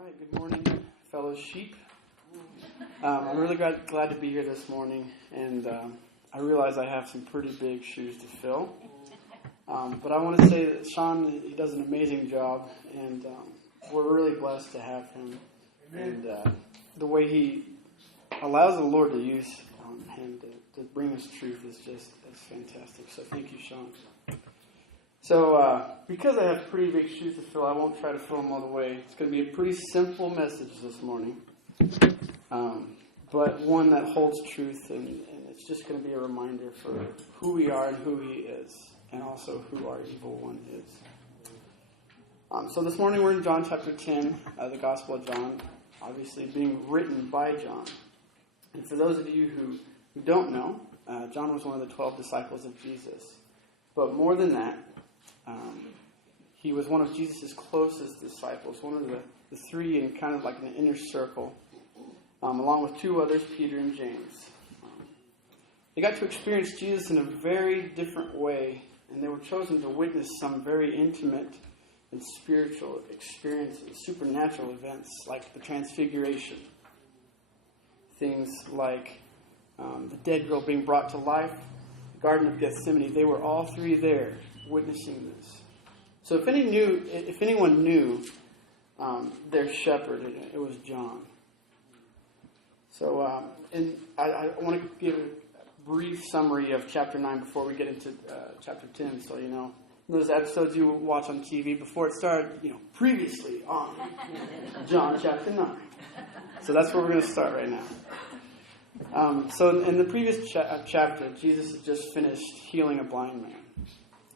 All right, good morning, fellow sheep. I'm really glad to be here this morning, and I realize I have some pretty big shoes to fill. But I want to say that Sean, he does an amazing job, and we're really blessed to have him. And the way he allows the Lord to use him to bring us truth is fantastic. So thank you, Sean. So, because I have pretty big shoes to fill, I won't try to fill them all the way. It's going to be a pretty simple message this morning, but one that holds truth, and it's just going to be a reminder for who we are and who He is, and also who our evil one is. So this morning we're in John chapter 10, the Gospel of John, obviously being written by John. And for those of you who don't know, John was one of the 12 disciples of Jesus. But more than that, he was one of Jesus' closest disciples, one of the three in kind of like an inner circle, along with two others, Peter and James. They got to experience Jesus in a very different way, and they were chosen to witness some very intimate and spiritual experiences, supernatural events like the Transfiguration. Things like the dead girl being brought to life, the Garden of Gethsemane. They were all three there witnessing this. So if anyone knew their shepherd, it was John. So and I want to give a brief summary of chapter 9 before we get into chapter 10. So, those episodes you watch on TV before it started, previously on John chapter 9. So that's where we're going to start right now. So in the previous chapter, Jesus had just finished healing a blind man.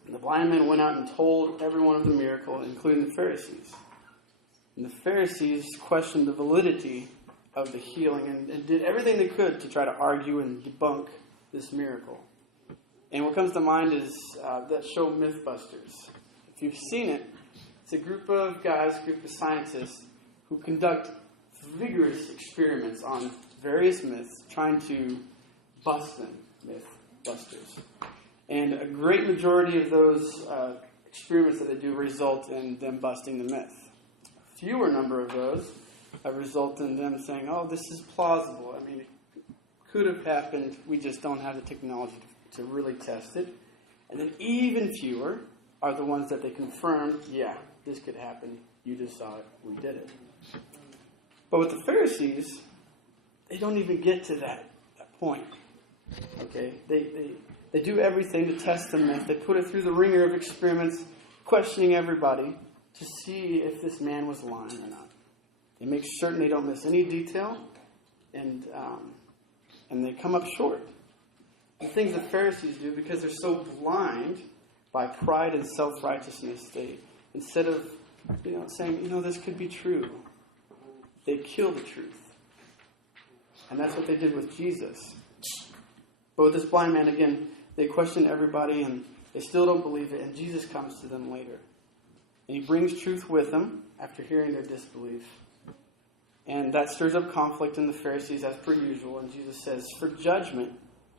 And the blind man went out and told everyone of the miracle, including the Pharisees. And the Pharisees questioned the validity of the healing and did everything they could to try to argue and debunk this miracle. And what comes to mind is that show Mythbusters. If you've seen it, it's a group of guys, a group of scientists who conduct vigorous experiments on various myths, trying to bust them, Mythbusters. And a great majority of those experiments that they do result in them busting the myth. A fewer number of those result in them saying, oh, this is plausible. I mean, it could have happened. We just don't have the technology to really test it. And then even fewer are the ones that they confirmed, yeah, this could happen. You just saw it. We did it. But with the Pharisees, they don't even get to that point. Okay? They do everything to test the myth. They put it through the ringer of experiments, questioning everybody to see if this man was lying or not. They make certain they don't miss any detail, and they come up short. The things the Pharisees do, because they're so blind by pride and self-righteousness, they, instead of saying, this could be true, they kill the truth. And that's what they did with Jesus. But with this blind man, again, they question everybody, and they still don't believe it, and Jesus comes to them later. And He brings truth with them after hearing their disbelief. And that stirs up conflict in the Pharisees as per usual, and Jesus says, for judgment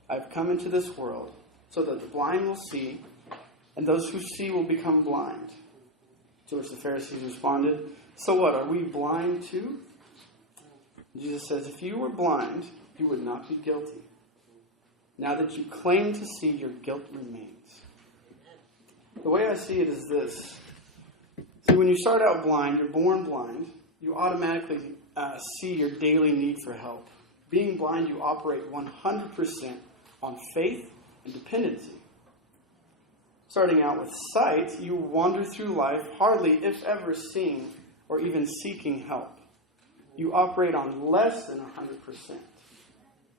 I've come into this world, so that the blind will see, and those who see will become blind. To which the Pharisees responded, so what, are we blind too? And Jesus says, if you were blind, you would not be guilty. Now that you claim to see, your guilt remains. The way I see it is this. See, when you start out blind, you're born blind, you automatically see your daily need for help. Being blind, you operate 100% on faith and dependency. Starting out with sight, you wander through life hardly, if ever, seeing or even seeking help. You operate on less than 100%.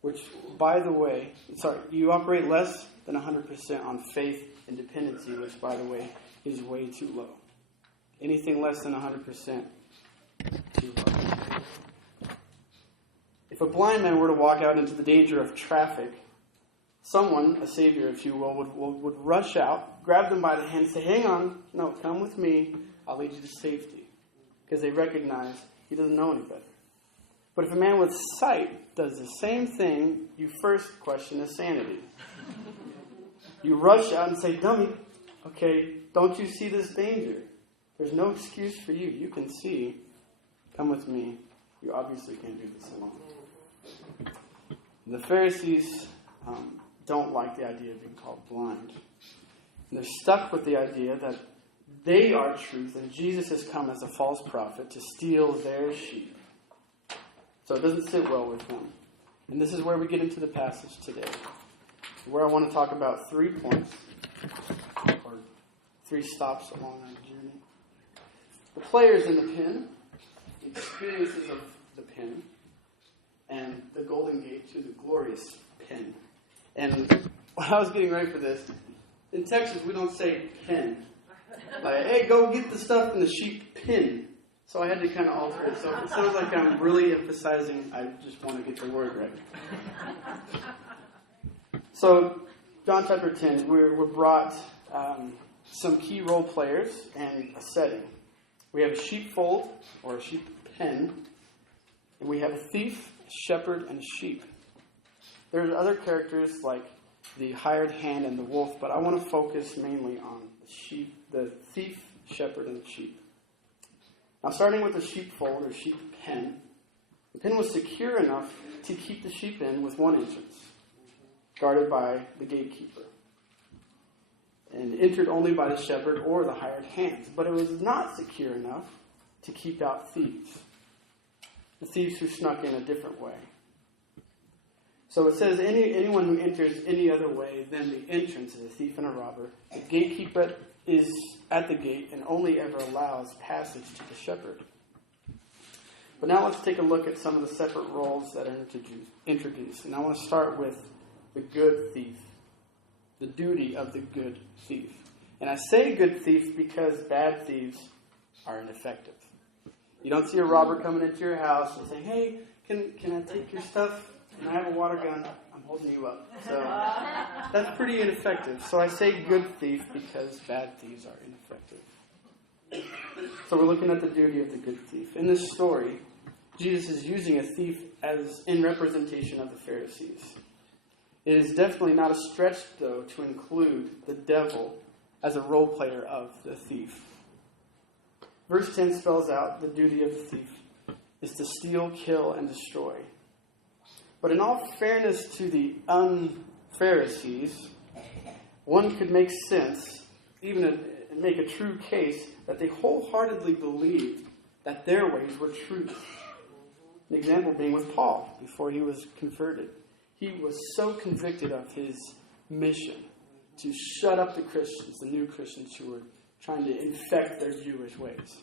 Which, by the way, you operate less than 100% on faith and dependency, which, by the way, is way too low. Anything less than 100%, too low. If a blind man were to walk out into the danger of traffic, someone, a savior, if you will, would rush out, grab them by the hand and say, hang on, no, come with me, I'll lead you to safety. Because they recognize he doesn't know any better. But if a man with sight does the same thing, you first question his sanity. You rush out and say, dummy, okay, don't you see this danger? There's no excuse for you. You can see. Come with me. You obviously can't do this alone. The Pharisees don't like the idea of being called blind. And they're stuck with the idea that they are truth and Jesus has come as a false prophet to steal their sheep. So it doesn't sit well with them. And this is where we get into the passage today, where I want to talk about 3 points, or 3 stops along our journey. The players in the pen, the experiences of the pen, and the golden gate to the glorious pen. And when I was getting ready for this, in Texas we don't say pen. Like, hey, go get the stuff in the sheep pen. So I had to kind of alter it. So it sounds like I'm really emphasizing, I just want to get the word right. So, John chapter 10, we're brought some key role players and a setting. We have a sheepfold, or a sheep pen, and we have a thief, a shepherd, and a sheep. There's other characters like the hired hand and the wolf, but I want to focus mainly on the sheep, the thief, shepherd, and the sheep. Now, starting with the sheepfold, or sheep pen, the pen was secure enough to keep the sheep in with one entrance, guarded by the gatekeeper, and entered only by the shepherd or the hired hands. But it was not secure enough to keep out thieves, the thieves who snuck in a different way. So it says, anyone who enters any other way than the entrance is a thief and a robber. The gatekeeper is at the gate and only ever allows passage to the shepherd. But now let's take a look at some of the separate roles that are introduced. And I want to start with the good thief, the duty of the good thief. And I say good thief because bad thieves are ineffective. You don't see a robber coming into your house and saying, hey, can I take your stuff? And I have a water gun, I'm holding you up. So that's pretty ineffective. So I say good thief because bad thieves are ineffective. So we're looking at the duty of the good thief. In this story, Jesus is using a thief as in representation of the Pharisees. It is definitely not a stretch, though, to include the devil as a role player of the thief. Verse 10 spells out the duty of the thief is to steal, kill, and destroy. But in all fairness to the un-Pharisees, one could make sense, even make a true case, that they wholeheartedly believed that their ways were truth. An example being with Paul, before he was converted. He was so convicted of his mission to shut up the Christians, the new Christians who were trying to infect their Jewish ways.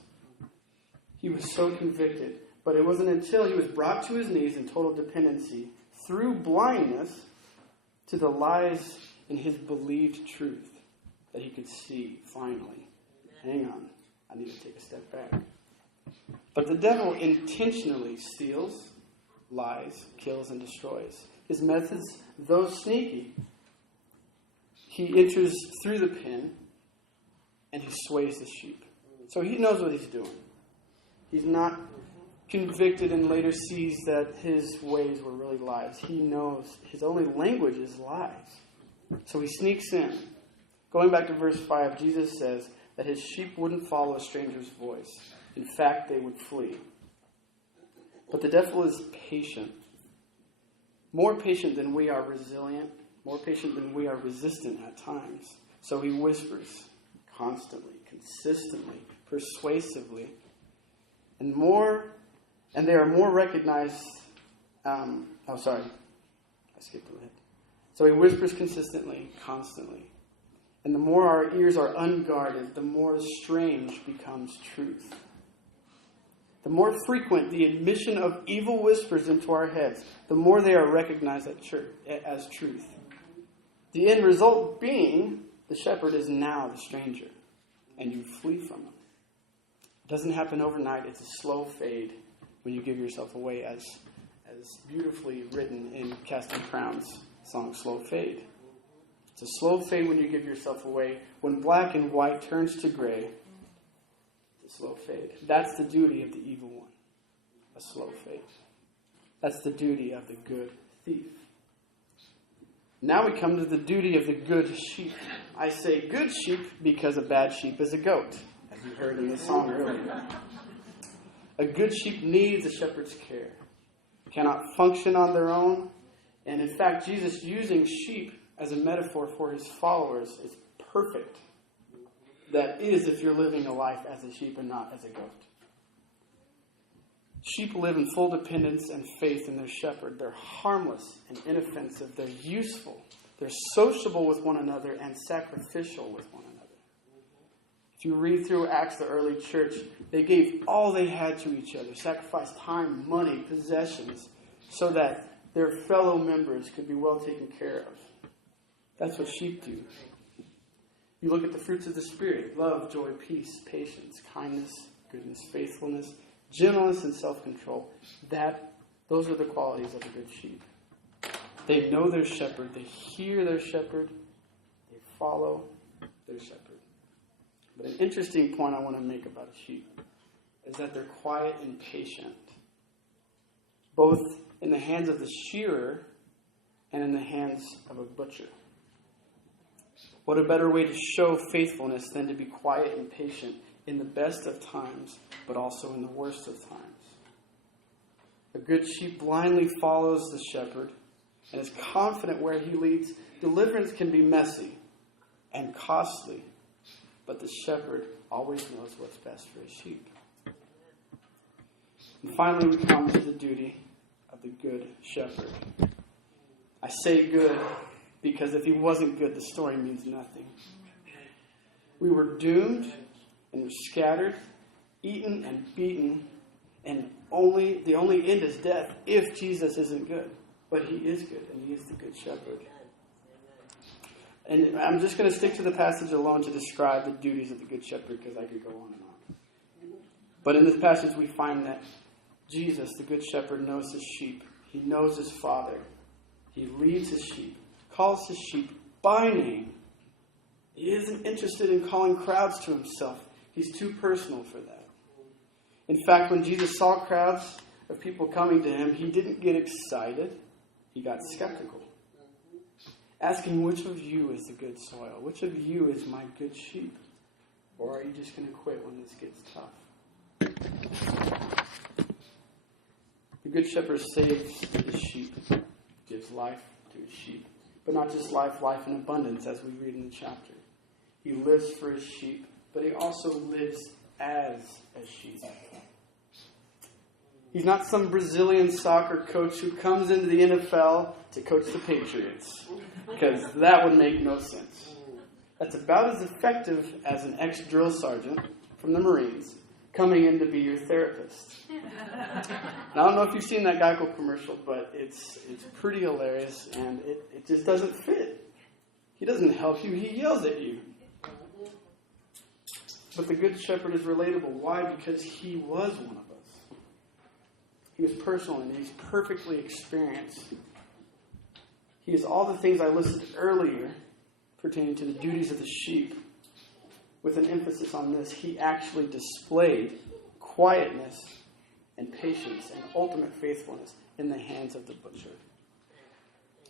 He was so convicted. But it wasn't until he was brought to his knees in total dependency through blindness to the lies in his believed truth that he could see, finally, hang on, I need to take a step back. But the devil intentionally steals, lies, kills, and destroys. His methods, though sneaky, he enters through the pen and he sways the sheep. So he knows what he's doing. He's not convicted and later sees that his ways were really lies. He knows his only language is lies. So he sneaks in. Going back to verse 5, Jesus says that his sheep wouldn't follow a stranger's voice. In fact, they would flee. But the devil is patient. More patient than we are resilient. More patient than we are resistant at times. So he whispers constantly, consistently, persuasively, and they are more recognized. I skipped a bit. So he whispers consistently, constantly. And the more our ears are unguarded, the more strange becomes truth. The more frequent the admission of evil whispers into our heads, the more they are recognized as truth. The end result being, the shepherd is now the stranger, and you flee from him. It doesn't happen overnight. It's a slow fade when you give yourself away, as beautifully written in Casting Crowns' song, Slow Fade. It's a slow fade when you give yourself away. When black and white turns to gray, it's a slow fade. That's the duty of the evil one, a slow fade. That's the duty of the good thief. Now we come to the duty of the good sheep. I say good sheep because a bad sheep is a goat, as you heard in the song earlier. A good sheep needs a shepherd's care. Cannot function on their own. And in fact, Jesus using sheep as a metaphor for his followers is perfect. That is, if you're living a life as a sheep and not as a goat. Sheep live in full dependence and faith in their shepherd. They're harmless and inoffensive. They're useful. They're sociable with one another and sacrificial with one another. If you read through Acts, the early church, they gave all they had to each other, sacrificed time, money, possessions, so that their fellow members could be well taken care of. That's what sheep do. You look at the fruits of the Spirit: love, joy, peace, patience, kindness, goodness, faithfulness, gentleness, and self-control. Those are the qualities of a good sheep. They know their shepherd. They hear their shepherd. They follow their shepherd. But an interesting point I want to make about a sheep is that they're quiet and patient, both in the hands of the shearer and in the hands of a butcher. What a better way to show faithfulness than to be quiet and patient in the best of times, but also in the worst of times. A good sheep blindly follows the shepherd and is confident where he leads. Deliverance can be messy and costly, but the shepherd always knows what's best for his sheep. And finally, we come to the duty of the good shepherd. I say good because if he wasn't good, the story means nothing. We were doomed and were scattered, eaten and beaten, and the only end is death if Jesus isn't good. But he is good, and he is the good shepherd. And I'm just going to stick to the passage alone to describe the duties of the good shepherd, because I could go on and on. But in this passage we find that Jesus, the good shepherd, knows his sheep. He knows his Father. He leads his sheep, calls his sheep by name. He isn't interested in calling crowds to himself. He's too personal for that. In fact, when Jesus saw crowds of people coming to him, he didn't get excited. He got skeptical, asking, which of you is the good soil? Which of you is my good sheep? Or are you just going to quit when this gets tough? The good shepherd saves his sheep, gives life to his sheep. But not just life in abundance, as we read in the chapter. He lives for his sheep, but he also lives as a sheep. He's not some Brazilian soccer coach who comes into the NFL to coach the Patriots, because that would make no sense. That's about as effective as an ex-drill sergeant from the Marines coming in to be your therapist. Now, I don't know if you've seen that Geico commercial, but it's pretty hilarious, and it just doesn't fit. He doesn't help you, he yells at you. But the Good Shepherd is relatable. Why? Because he was one of us. He was personal and he's perfectly experienced. He is all the things I listed earlier pertaining to the duties of the sheep. With an emphasis on this, he actually displayed quietness and patience and ultimate faithfulness in the hands of the butcher.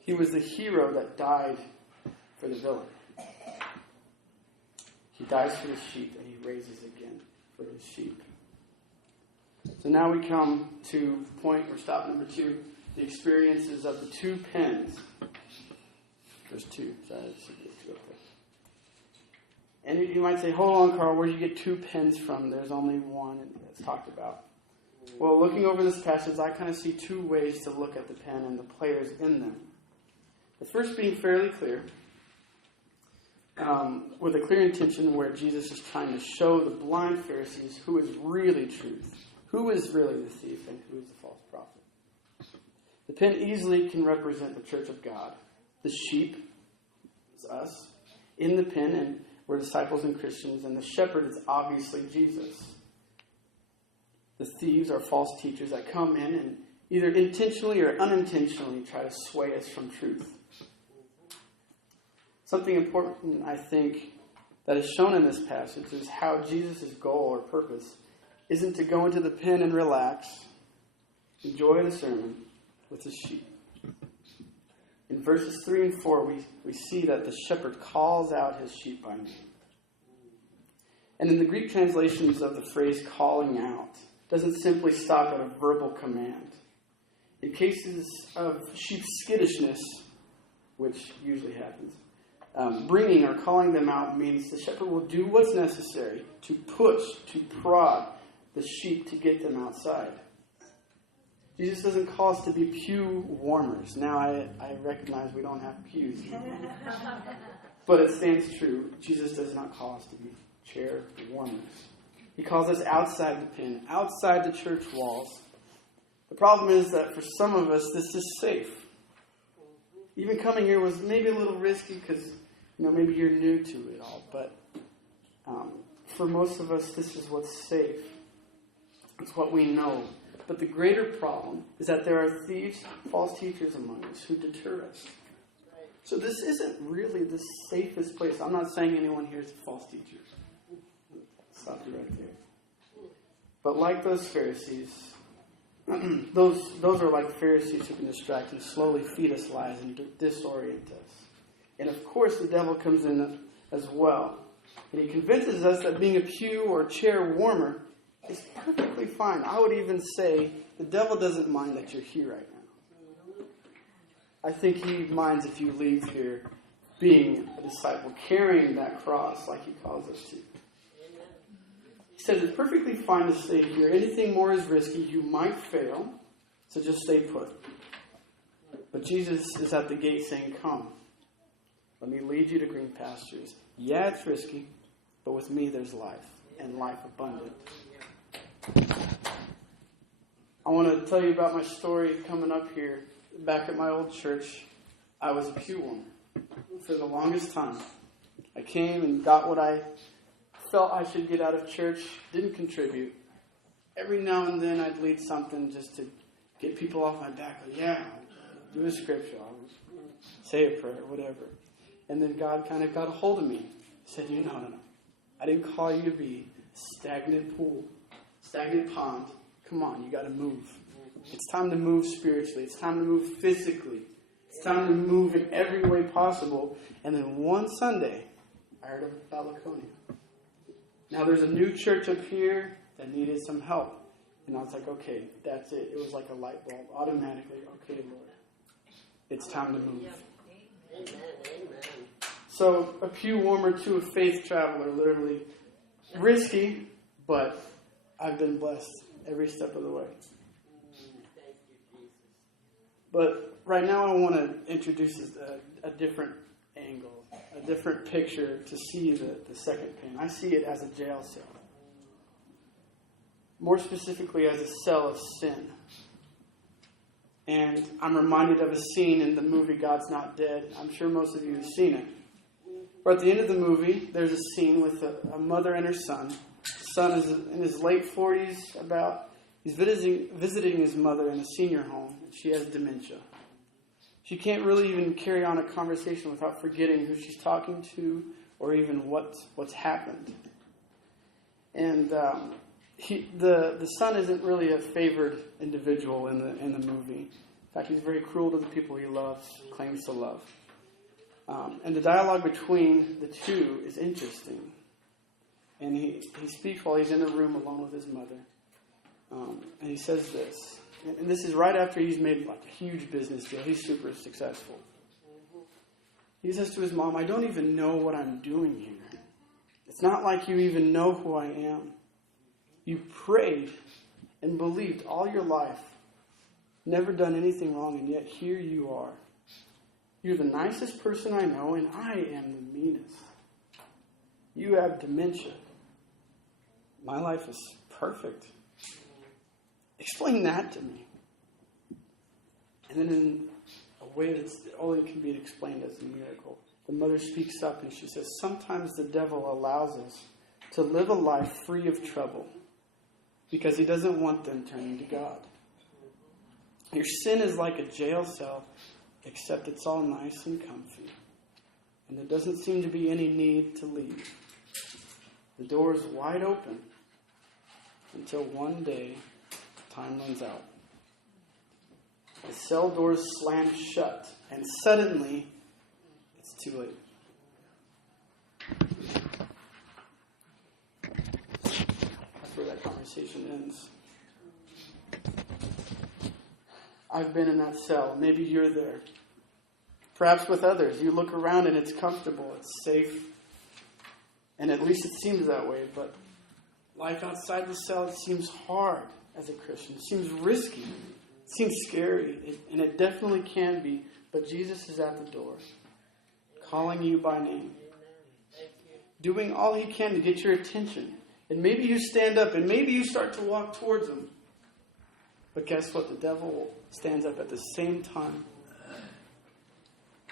He was the hero that died for the villain. He dies for his sheep and he raises again for his sheep. So now we come to point or stop number 2, the experiences of the 2 pens. There's 2. Sorry, there should be 2 up there. And you might say, hold on, Carl, where do you get 2 pens from? There's only one that's talked about. Well, looking over this passage, I kind of see 2 ways to look at the pen and the players in them. The first being fairly clear, with a clear intention where Jesus is trying to show the blind Pharisees who is really truth, who is really the thief, and who is the false prophet. The pen easily can represent the church of God. The sheep is us in the pen, and we're disciples and Christians, and the shepherd is obviously Jesus. The thieves are false teachers that come in and either intentionally or unintentionally try to sway us from truth. Something important, I think, that is shown in this passage is how Jesus' goal or purpose isn't to go into the pen and relax, enjoy the sermon with his sheep. In verses 3 and 4, we see that the shepherd calls out his sheep by name. And in the Greek translations of the phrase calling out, doesn't simply stop at a verbal command. In cases of sheep skittishness, which usually happens, bringing or calling them out means the shepherd will do what's necessary to push, to prod the sheep to get them outside. Jesus doesn't call us to be pew warmers. Now, I recognize we don't have pews. But it stands true. Jesus does not call us to be chair warmers. He calls us outside the pen, outside the church walls. The problem is that for some of us, this is safe. Even coming here was maybe a little risky because, maybe you're new to it all. But for most of us, this is what's safe. It's what we know. But the greater problem is that there are thieves, false teachers among us who deter us. So this isn't really the safest place. I'm not saying anyone here is a false teacher. Stop you right there. But like those Pharisees, those are like Pharisees who can distract and slowly feed us lies and disorient us. And of course the devil comes in as well. And he convinces us that being a pew or chair warmer is perfectly fine. I would even say the devil doesn't mind that you're here right now. I think he minds if you leave here being a disciple, carrying that cross like he calls us to. He says it's perfectly fine to stay here. Anything more is risky. You might fail, so just stay put. But Jesus is at the gate saying, come. Let me lead you to green pastures. Yeah, it's risky, but with me there's life, and life abundant. I want to tell you about my story coming up here. Back at my old church, I was a pew warmer for the longest time. I came and got what I felt I should get out of church, didn't contribute. Every now and then I'd lead something just to get people off my back. Like, yeah, I'll do a scripture, I'll say a prayer, whatever. And then God kind of got a hold of me. He said, no. I didn't call you to be a stagnant pool, stagnant pond. Come on, you got to move. It's time to move spiritually. It's time to move physically. It's time to move in every way possible. And then one Sunday, I heard of Laconia. Now there's a new church up here that needed some help. And I was like, okay, that's it. It was like a light bulb. Automatically, okay, Lord. It's time to move. Amen. So a pew warmer to a faith traveler, literally risky, but I've been blessed every step of the way. But right now I want to introduce a different angle, a different picture to see the second pen. I see it as a jail cell. More specifically as a cell of sin. And I'm reminded of a scene in the movie God's Not Dead. I'm sure most of you have seen it. But at the end of the movie, there's a scene with a mother and her son. The son is in his late 40s about. He's visiting his mother in a senior home. She has dementia. She can't really even carry on a conversation without forgetting who she's talking to or even what's happened. And the son isn't really a favored individual in the movie. In fact, he's very cruel to the people he loves, claims to love. And the dialogue between the two is interesting. And he speaks while he's in a room alone with his mother. And he says this. And this is right after he's made like a huge business deal. He's super successful. He says to his mom, I don't even know what I'm doing here. It's not like you even know who I am. You prayed and believed all your life. Never done anything wrong, and yet here you are. You're the nicest person I know, and I am the meanest. You have dementia. My life is perfect. Explain that to me. And then in a way that's only can be explained as a miracle, the mother speaks up and she says, sometimes the devil allows us to live a life free of trouble because he doesn't want them turning to God. Your sin is like a jail cell, except it's all nice and comfy. And there doesn't seem to be any need to leave. The door is wide open until one day time runs out. The cell doors slam shut, and suddenly it's too late. That's where that conversation ends. I've been in that cell. Maybe you're there. Perhaps with others. You look around and it's comfortable. It's safe. And at least it seems that way. But life outside the cell, it seems hard as a Christian. It seems risky. It seems scary. And it definitely can be. But Jesus is at the door, calling you by name, doing all he can to get your attention. And maybe you stand up and maybe you start to walk towards him. But guess what? The devil stands up at the same time.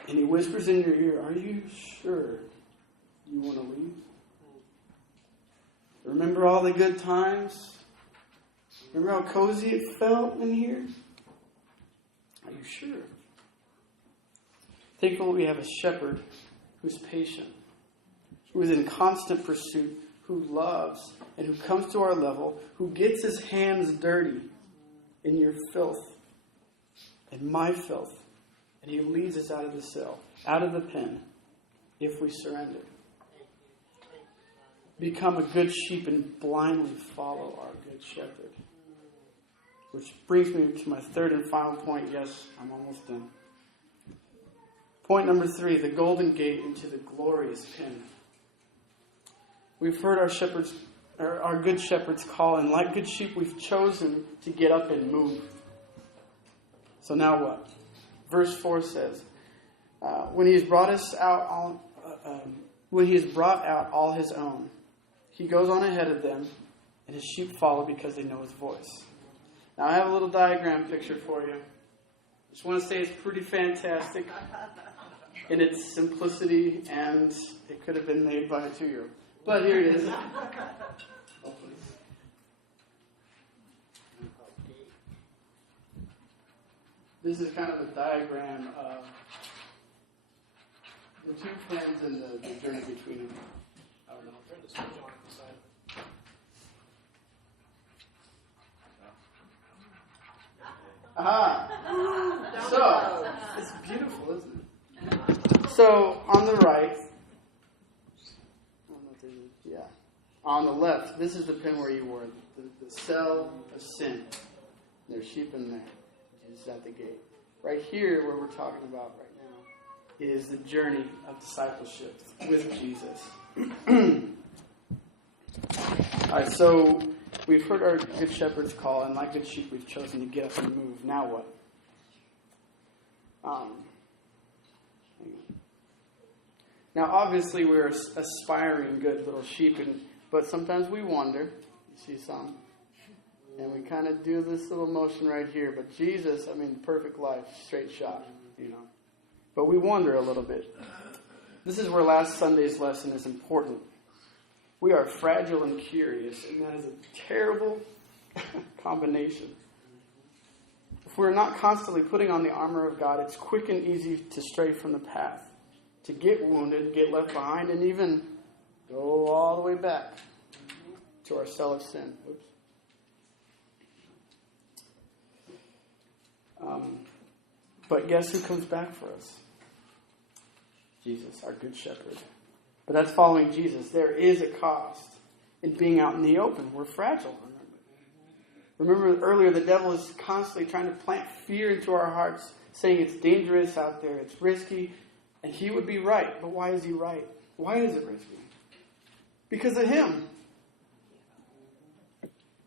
And he whispers in your ear, are you sure you want to leave? Remember all the good times? Remember how cozy it felt in here? Are you sure? Thankful we have a shepherd who's patient, who is in constant pursuit, who loves, and who comes to our level, who gets his hands dirty in your filth and my filth. And he leads us out of the cell, out of the pen, if we surrender. Become a good sheep and blindly follow our good shepherd. Which brings me to my third and final point. Yes, I'm almost done. Point number 3, the golden gate into the glorious pen. We've heard our good shepherd's call, and like good sheep, we've chosen to get up and move. So now what? Verse 4 says, when he has brought out all his own, he goes on ahead of them, and his sheep follow because they know his voice. Now I have a little diagram picture for you. Just want to say it's pretty fantastic in its simplicity, and it could have been made by a 2-year-old. But here it is. This is kind of a diagram of the 2 pens and the journey between them. I don't know. Turn the switch on the side. Aha! So, it's beautiful, isn't it? So, on the right, on the left, this is the pen where you were, the cell of sin. There's sheep in there. Jesus at the gate. Right here, where we're talking about right now, is the journey of discipleship with Jesus. All right, so we've heard our good shepherd's call, and like good sheep, we've chosen to get up and move. Now what? Now, obviously, we're aspiring good little sheep, but sometimes we wonder. You see some. And we kind of do this little motion right here. But Jesus, perfect life, straight shot, But we wonder a little bit. This is where last Sunday's lesson is important. We are fragile and curious, and that is a terrible combination. If we're not constantly putting on the armor of God, it's quick and easy to stray from the path, to get wounded, get left behind, and even go all the way back to our cell of sin. Oops. But guess who comes back for us? Jesus, our good shepherd. But that's following Jesus. There is a cost in being out in the open. We're fragile, remember earlier, the devil is constantly trying to plant fear into our hearts, saying it's dangerous out there, it's risky. And he would be right. But why is he right? Why is it risky? Because of him.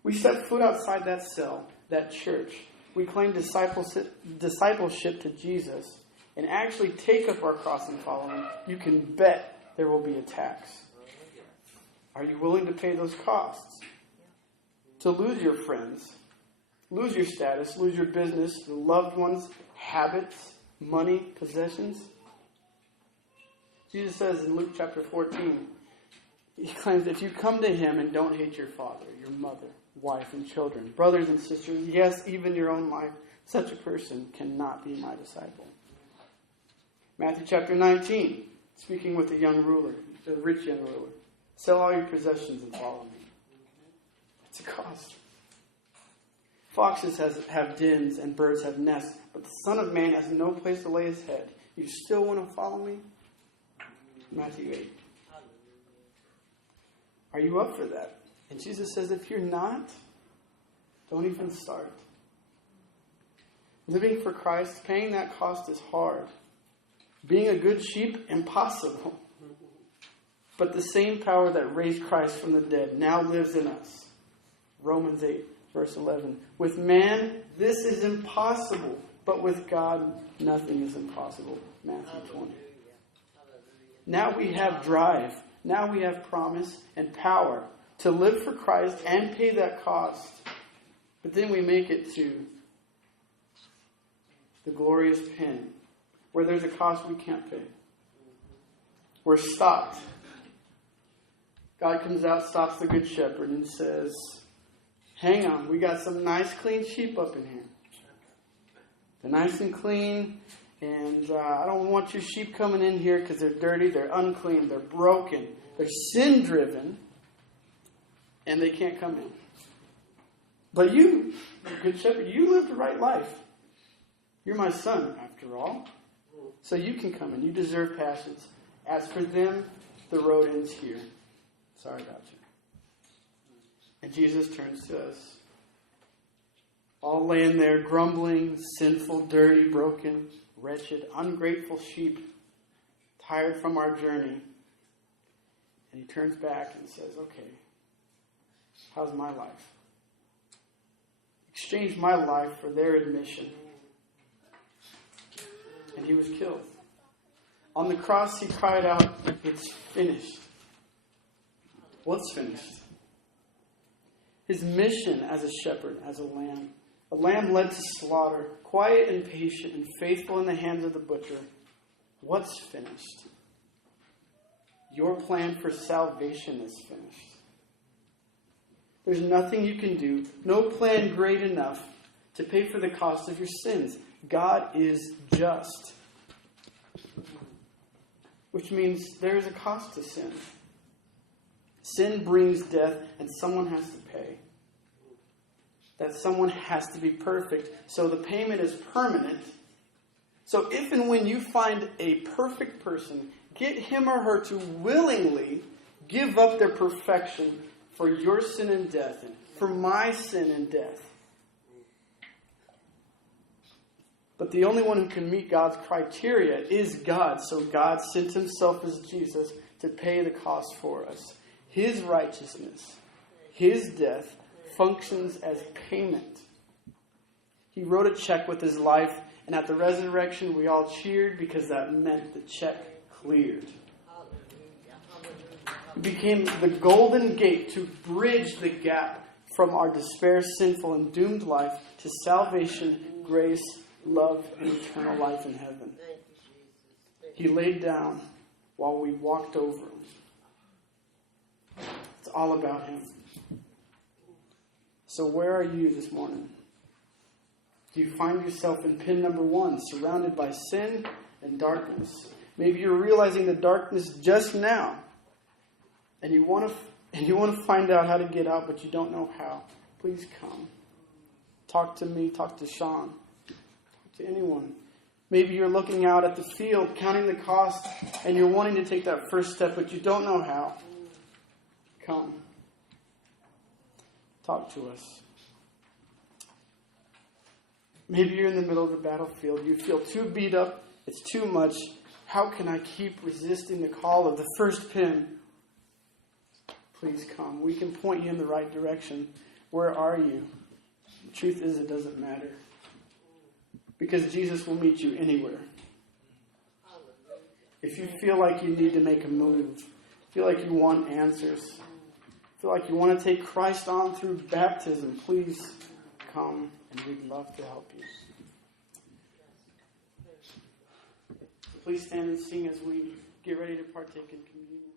We set foot outside that cell, that church. We claim discipleship to Jesus and actually take up our cross and follow him. You can bet there will be attacks. Are you willing to pay those costs? To lose your friends, lose your status, lose your business, your loved ones, habits, money, possessions? Jesus says in Luke chapter 14, he claims, if you come to him and don't hate your father, your mother, wife and children, brothers and sisters, yes, even your own life, such a person cannot be my disciple. Matthew chapter 19, speaking with the young ruler, the rich young ruler. Sell all your possessions and follow me. It's a cost. Foxes have dens and birds have nests, but the Son of Man has no place to lay his head. You still want to follow me? Matthew 8. Are you up for that? And Jesus says, if you're not, don't even start. Living for Christ, paying that cost is hard. Being a good sheep, impossible. But the same power that raised Christ from the dead now lives in us. Romans 8, verse 11. With man, this is impossible. But with God, nothing is impossible. Matthew 20. Now we have drive. Now we have promise and power to live for Christ and pay that cost. But then we make it to the glorious pen, where there's a cost we can't pay. We're stopped. God comes out, stops the good shepherd, and says, hang on, we got some nice clean sheep up in here. They're nice and clean, and I don't want your sheep coming in here because they're dirty, they're unclean, they're broken, they're sin-driven, and they can't come in. But you, good shepherd, you lived the right life. You're my son, after all. So you can come in. You deserve passage. As for them, the road ends here. Sorry about you. And Jesus turns to us. All laying there, grumbling, sinful, dirty, broken, wretched, ungrateful sheep, tired from our journey. And he turns back and says, okay, how's my life? Exchange my life for their admission. And he was killed. On the cross, he cried out, it's finished. What's finished? His mission as a shepherd, as a lamb led to slaughter, quiet and patient and faithful in the hands of the butcher. What's finished? Your plan for salvation is finished. There's nothing you can do, no plan great enough to pay for the cost of your sins. God is just. Which means there is a cost to sin. Sin brings death, and someone has to pay. That someone has to be perfect, so the payment is permanent. So if and when you find a perfect person, get him or her to willingly give up their perfection for your sin and death, and for my sin and death. But the only one who can meet God's criteria is God. So God sent himself as Jesus to pay the cost for us. His righteousness, his death, functions as payment. He wrote a check with his life, and at the resurrection we all cheered because that meant the check cleared. It became the golden gate to bridge the gap from our despair, sinful, and doomed life to salvation, grace, love, and eternal life in heaven. He laid down while we walked over him. It's all about him. So where are you this morning? Do you find yourself in pin number 1, surrounded by sin and darkness? Maybe you're realizing the darkness just now, and you want to find out how to get out, but you don't know how. Please come. Talk to me. Talk to Sean. To anyone. Maybe you're looking out at the field, counting the cost, and you're wanting to take that first step, but you don't know how. Come. Talk to us. Maybe you're in the middle of the battlefield. You feel too beat up. It's too much. How can I keep resisting the call of the first pin? Please come. We can point you in the right direction. Where are you? The truth is, it doesn't matter. Because Jesus will meet you anywhere. If you feel like you need to make a move, feel like you want answers, feel like you want to take Christ on through baptism, please come, and we'd love to help you. Please stand and sing as we get ready to partake in communion.